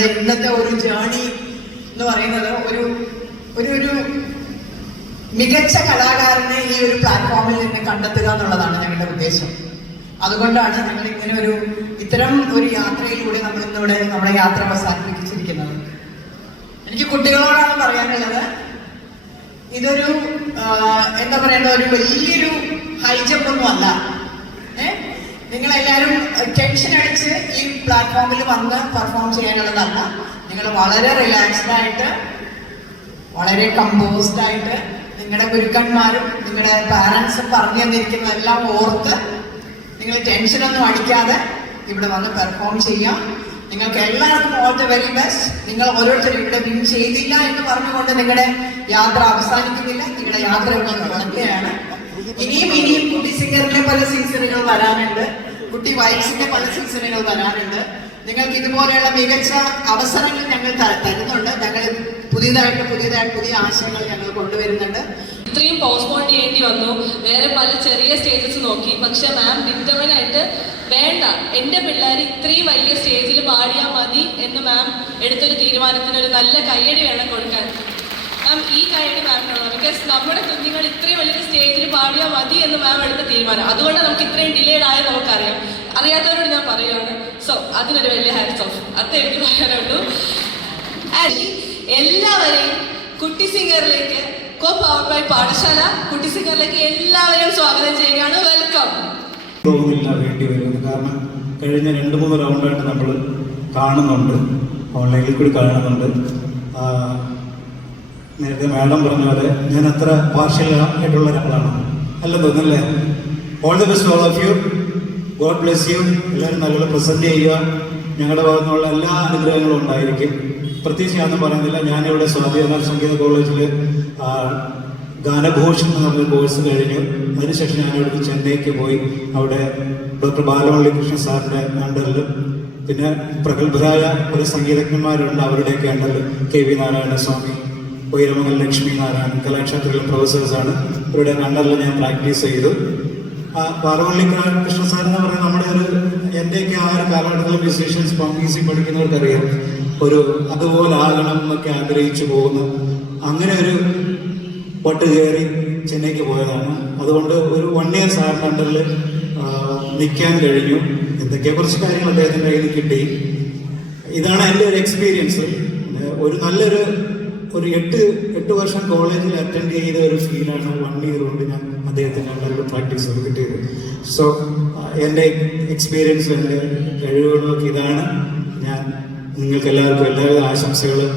ഞങ്ങളുടെ ഇന്നത്തെ ഒരു ജേണി എന്ന് പറയുന്നത് ഒരു ഒരു ഒരു മികച്ച കലാകാരനെ ഈ ഒരു പ്ലാറ്റ്ഫോമിൽ നിന്ന് കണ്ടെത്തുക എന്നുള്ളതാണ് ഞങ്ങളുടെ ഉദ്ദേശം. അതുകൊണ്ടാണ് ഞങ്ങൾ ഇങ്ങനെ ഇത്തരം ഒരു യാത്രയിലൂടെ നമ്മൾ ഇന്നിവിടെ നമ്മുടെ യാത്ര അവസാനിപ്പിച്ചിരിക്കുന്നത്. എനിക്ക് കുട്ടികളോടാണ് പറയാനുള്ളത്, ഇതൊരു എന്താ പറയേണ്ട ഒരു വലിയൊരു ഹൈ ജമ്പ് ഒന്നും അല്ല. നിങ്ങളെല്ലാവരും ടെൻഷൻ അടിച്ച് ഈ പ്ലാറ്റ്ഫോമിൽ വന്ന് പെർഫോം ചെയ്യാനുള്ളതല്ല. നിങ്ങൾ വളരെ റിലാക്സ്ഡ് ആയിട്ട്, വളരെ കമ്പോസ്ഡ് ആയിട്ട്, നിങ്ങളുടെ ഗുരുക്കന്മാരും നിങ്ങളുടെ പാരൻസും പറഞ്ഞു തന്നിരിക്കുന്നതെല്ലാം ഓർത്ത് നിങ്ങൾ ടെൻഷനൊന്നും അടിക്കാതെ ഇവിടെ വന്ന് പെർഫോം ചെയ്യാം. നിങ്ങൾക്ക് എല്ലാവർക്കും ഓൾ ദ വെരി ബെസ്റ്റ്. നിങ്ങൾ ഓരോരുത്തരും ഇവിടെ വിൻ ചെയ്തില്ല എന്ന് പറഞ്ഞുകൊണ്ട് നിങ്ങളുടെ യാത്ര അവസാനിക്കുന്നില്ല. നിങ്ങളുടെ യാത്ര ഇവിടെ തുടങ്ങുകയാണ്. ഇനിയും കുട്ടി സിംഗറിന്റെ പല സീസണുകൾ വരാനുണ്ട്, കുട്ടി വൈബ്സിന്റെ പല സീസണുകൾ വരാനുണ്ട്. നിങ്ങൾക്ക് ഇതുപോലെയുള്ള മികച്ച അവസരങ്ങൾ ഞങ്ങൾ തരുന്നുണ്ട്. ഞങ്ങൾ പുതിയ ആശയങ്ങൾ ഞങ്ങൾ കൊണ്ടുവരുന്നുണ്ട്. ഇത്രയും പോസ്റ്റ്പോൺ ചെയ്യേണ്ടി വന്നു, വേറെ പല ചെറിയ സ്റ്റേജസ് നോക്കി. പക്ഷെ മാം ഡിറ്റർമിനായിട്ട് വേണ്ട, എൻ്റെ പിള്ളേർ ഇത്രയും വലിയ സ്റ്റേജിൽ പാടിയാൽ മതി എന്ന് മാം എടുത്തൊരു തീരുമാനത്തിന് ഒരു നല്ല കയ്യടി വേണം കൊടുക്കാൻ. മാം ഈ കയ്യടി മാമിനാണ്. ബിക്കോസ് നമ്മുടെ കുഞ്ഞുങ്ങൾ ഇത്രയും വലിയ സ്റ്റേജിൽ പാടിയാൽ മതി എന്ന് മാം എടുത്ത തീരുമാനം. അതുകൊണ്ട് നമുക്ക് ഇത്രയും ഡിലേഡ് ആയത് നമുക്കറിയാം. അറിയാത്തവരോട് ഞാൻ പറയുകയാണ്. സോ അതിനൊരു വലിയ ഹാറ്റ്സ് ഓഫ്. അത് എനിക്ക് പറയാനുള്ളൂ. ആൻഡ് എല്ലാവരെയും കുട്ടി സിംഗറിലേക്ക് പവർ ബൈ പാഠശാല കുട്ടി സിംഗറിലേക്ക് എല്ലാവരെയും സ്വാഗതം ചെയ്യുകയാണ്. വെൽക്കം. തോന്നില്ല വേണ്ടി വരുന്നത്. കാരണം കഴിഞ്ഞ 2-3 റൗണ്ടായിട്ട് നമ്മൾ കാണുന്നുണ്ട്, ഓൺലൈനിൽ കൂടി കാണുന്നുണ്ട്. നേരത്തെ മാഡം പറഞ്ഞ പോലെ ഞാൻ അത്ര പാർഷ്യൽ ആയിട്ടുള്ള ഒരാളാണ് അല്ലെന്ന് തോന്നുന്നല്ലേ. All the best all of you. God bless you. എല്ലാവരും നല്ലോണം പ്രസന്റ് ചെയ്യുക. ഞങ്ങളുടെ ഭാഗത്തുനിന്നുള്ള എല്ലാ അനുഗ്രഹങ്ങളും ഉണ്ടായിരിക്കും. പ്രത്യേകിച്ച് ഞാനൊന്നും പറയുന്നില്ല. ഞാനിവിടെ സ്വാതിനാഥ് സംഗീത കോളേജിൽ ഗാനഭൂഷൺ എന്ന് പറഞ്ഞ കോഴ്സ് കഴിഞ്ഞു. അതിനുശേഷം ഞാനിവിടെ ചെന്നൈക്ക് പോയി. അവിടെ ഡോക്ടർ ബാലമുരളി കൃഷ്ണ സാറിൻ്റെ അണ്ടറിലും പിന്നെ പ്രഗത്ഭരായ ഒരു സംഗീതജ്ഞന്മാരുണ്ട്, അവരുടെയൊക്കെ അണ്ടറിൽ കെ വി നാരായണസ്വാമി, ഉയരമംഗൽ ലക്ഷ്മി നാരായണൻ, കലാക്ഷേത്രത്തിലെ പ്രൊഫസേഴ്സാണ്. ഇവരുടെ അണ്ടറിൽ ഞാൻ പ്രാക്ടീസ് ചെയ്തു. ബാലമുരളി കൃഷ്ണ സാർ എന്ന് പറയുന്നത് നമ്മുടെ എൻ്റെയൊക്കെ ആ ഒരു കാലഘട്ടത്തിലെ മ്യൂസീഷ്യൻസ് മ്യൂസിക് പഠിക്കുന്നവർക്കറിയാം. അതുപോലെ ആകണം എന്നൊക്കെ ആഗ്രഹിച്ചു പോകുന്നു. അങ്ങനെ ഒരു പട്ട് കയറി ചെന്നൈക്ക് പോയതാണ്. അതുകൊണ്ട് ഒരു 1 year സാറിൻ്റെ അണ്ടറിൽ നിൽക്കാൻ കഴിഞ്ഞു. എന്തൊക്കെയോ കുറച്ച് കാര്യങ്ങൾ അദ്ദേഹത്തിൻ്റെ കയ്യിൽ കിട്ടി. ഇതാണ് എൻ്റെ ഒരു എക്സ്പീരിയൻസ്. ഒരു നല്ലൊരു 8 വർഷം കോളേജിൽ അറ്റൻഡ് ചെയ്ത ഒരു ഫീലാണ് 1 year കൊണ്ട് ഞാൻ അദ്ദേഹത്തിൻ്റെ അണ്ടറിൽ പ്രാക്ടീസ് കിട്ടിയത്. സോ എൻ്റെ എക്സ്പീരിയൻസ്, എൻ്റെ കഴിവുകളൊക്കെ ഇതാണ്. ഞാൻ നിങ്ങൾക്ക് എല്ലാവർക്കും എല്ലാവിധ ആശംസകളും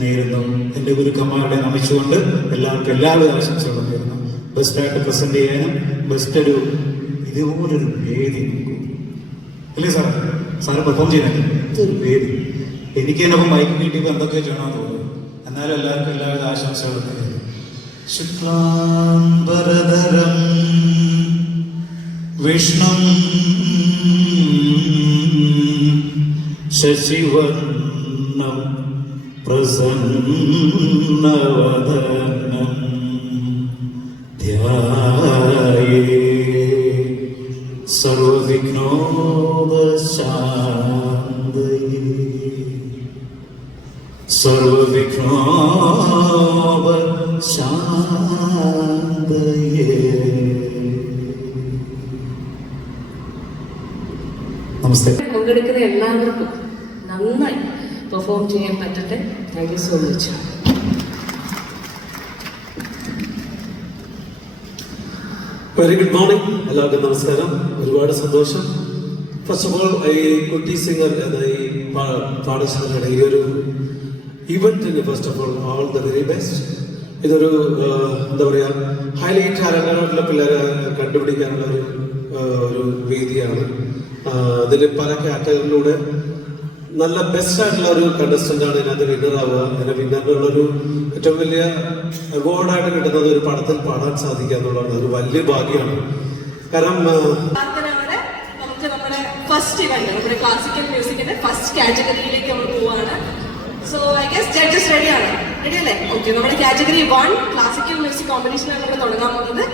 നേരുന്നു. എൻ്റെ ഗുരുക്കന്മാരുടെ നമിച്ചുകൊണ്ട് എല്ലാവർക്കും എല്ലാവിധ ആശംസകളും നേരുന്നു. ബെസ്റ്റായിട്ട് പ്രസന്റ് ചെയ്യാനും ബെസ്റ്റ് ഇതുപോലൊരു വേദി അല്ലേ സാറ് പെർഫോം ചെയ്യാൻ ഇതൊരു വേദി. എനിക്ക് തന്നെ മൈക്ക് കിട്ടിയപ്പോൾ എന്തൊക്കെയോ ചെയ്യണമെന്ന് തോന്നുന്നു. എന്നാലും എല്ലാവർക്കും എല്ലാവിധ ആശംസകളും നേരുന്നു. ശുക്ലാംബരധരം വിഷ്ണും ശശിവർണം പ്രസന്നവദനം ധ്യായേ സർവവിഘ്നോപശാന്തയേ സർവവിഘ്നോപശാന്തയേ. നമസ്തേ. പങ്കെടുക്കുന്ന എല്ലാവർക്കും നന്നായി പെർഫോം ചെയ്യാൻ പറ്റട്ടെ. Thank you so much. Very good morning. എല്ലാവർക്കും നമസ്കാരം. ഒരുപാട് സന്തോഷം. ഫസ്റ്റ് ഓഫ് ഓൾ ഈ കുട്ടി സിംഗർ എന്ന ഈ പാഠശാലയുടെ ഈ ഒരു ഇവന്റിന് first of all the very best. ഇതൊരു എന്താ പറയുക, ഹൈലി ടാലന്റഡ് പിള്ളേരെ കണ്ടുപിടിക്കാനുള്ള ഒരു വേദിയാണ്. അതിൽ പല കാറ്റഗറിയിലൂടെ നല്ല ബെസ്റ്റ് ആയിട്ടുള്ള ഒരു കണ്ടസ്റ്റന്റ് ആണ് ഇതിനകത്ത് വിന്നർ ആവുക. അങ്ങനെ വിന്നറിനുള്ളൊരു ഏറ്റവും വലിയ അവാർഡായിട്ട് കിട്ടുന്നത് ഒരു പടത്തിൽ പാടാൻ സാധിക്കുക എന്നുള്ളതാണ്. ഒരു വലിയ ഭാഗ്യമാണ്. കാരണം നമ്മുടെ ഫസ്റ്റ് ഇവന്റ്, നമ്മുടെ ക്ലാസിക്കൽ മ്യൂസിക്കിന്റെ ഫസ്റ്റ് കാറ്റഗറിയിലേക്ക് നമ്മൾ പോവാണ്. സോ ഐ ഗസ് ജഡ്ജസ് റെഡിയാണ്. റെഡി അല്ലേ? ഓക്കെ. നമ്മുടെ കാറ്റഗറി 1 ക്ലാസിക്കൽ മ്യൂസിക് കോമ്പറ്റീഷനാണ് നമ്മൾ തുടങ്ങാൻ പോകുന്നത്.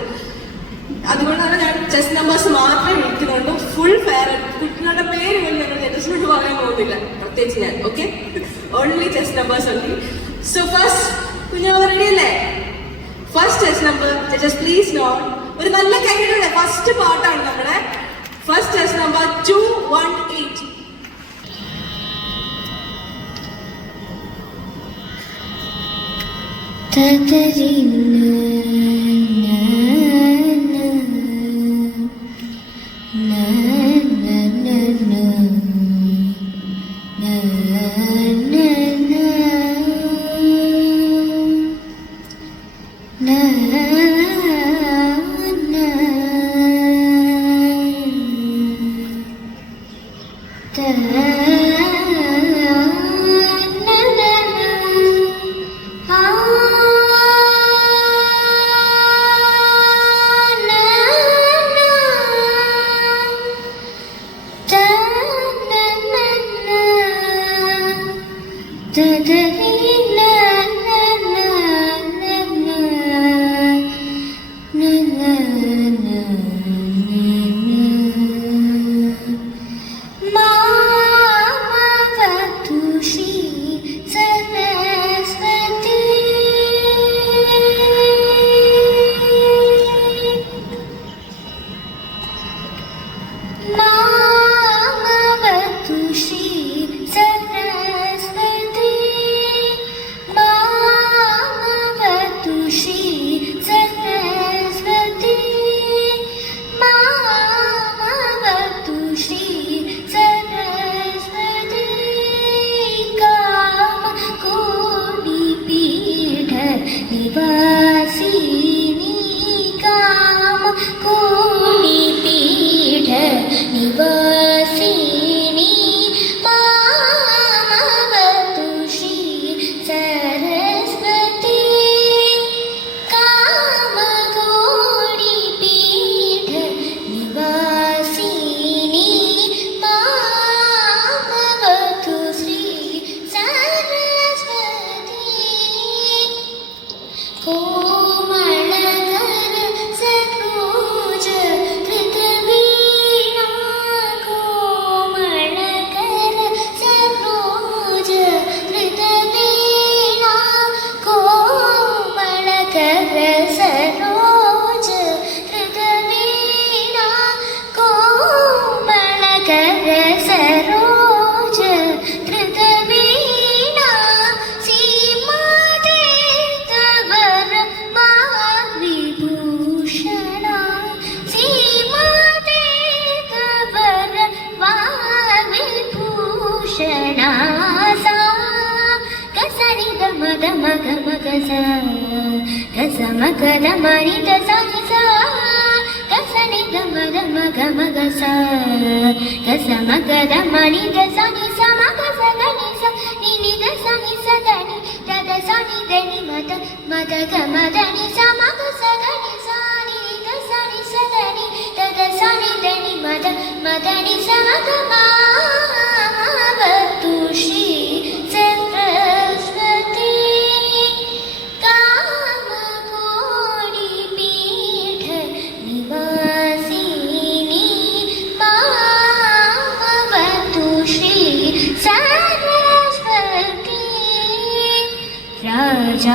അതുകൊണ്ടാണ് ഞാൻ ചെസ് നമ്പേഴ്സ് മാത്രമേ വിളിക്കുന്നുള്ളൂ. Full fair. കുട്ടികളുടെ പേര് പോലും ഞങ്ങൾ ജഡ്ജസിനോട് പറയാൻ പോകുന്നില്ല, പ്രത്യേകിച്ച് ഞാൻ. Okay, only chest numbers only. So first കുഞ്ഞാവ് റെഡി അല്ലേ? First chest number judges please note. ഒരു നല്ല കൈയുടെ ഫസ്റ്റ് പാട്ടാണ് നമ്മുടെ. First chest number 218.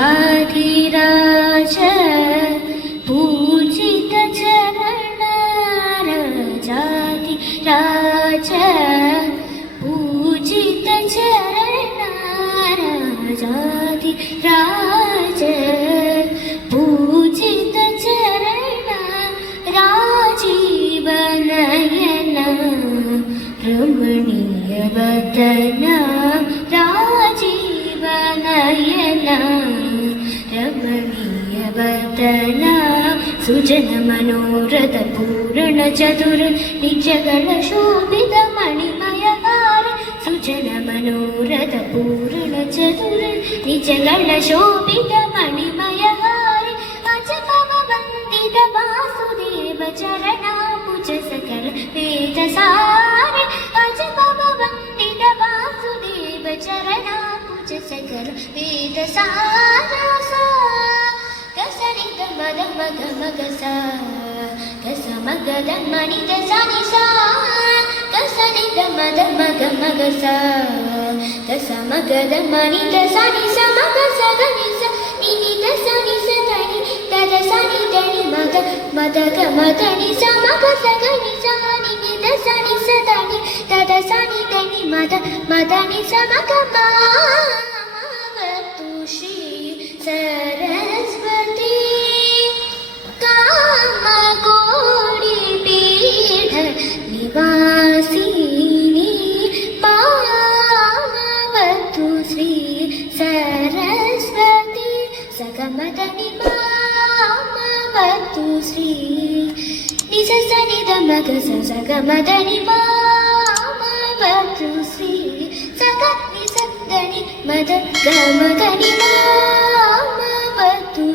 राजाधिराज पूजित चरण राजाधिराज पूजित चरण राजाधिराज पूजित चरण राजीवनयन रमणीय वदन राजीवनयन रमणीय वदन सुजन मनोरथ पूर्ण चतुर निजगण शोभित मणिमयकार सुजन मनोरथ पूर्ण चतुर निजगण शोभित मणिमयकार अजपव वन्दित वासुदेव चरणाम्बुज सकल वेद सारे अजपव वन्दित वासुदेव चरणाम्बुज सकल वेद सारा सा गसनि गम गम गम गसा గసమగద మణిద సనిసా గసనిద మద మగ మగస గసమగద మణిద సనిస మగ సగనిస నినిద సనిస దని తద సని దని మగ మదగ మదని సమగ సగనిస నినిద సనిస దని తద సని దని మద మదని సమగ మావతు శ్రీ सरस्वती कामकोटि पीठ निवासिनी पावतु श्री सरस्वती सगमदनि पावतु श्री निससनिदमग सगमदनि पावतु श्री सग निसदनि मद गमदनि पावतु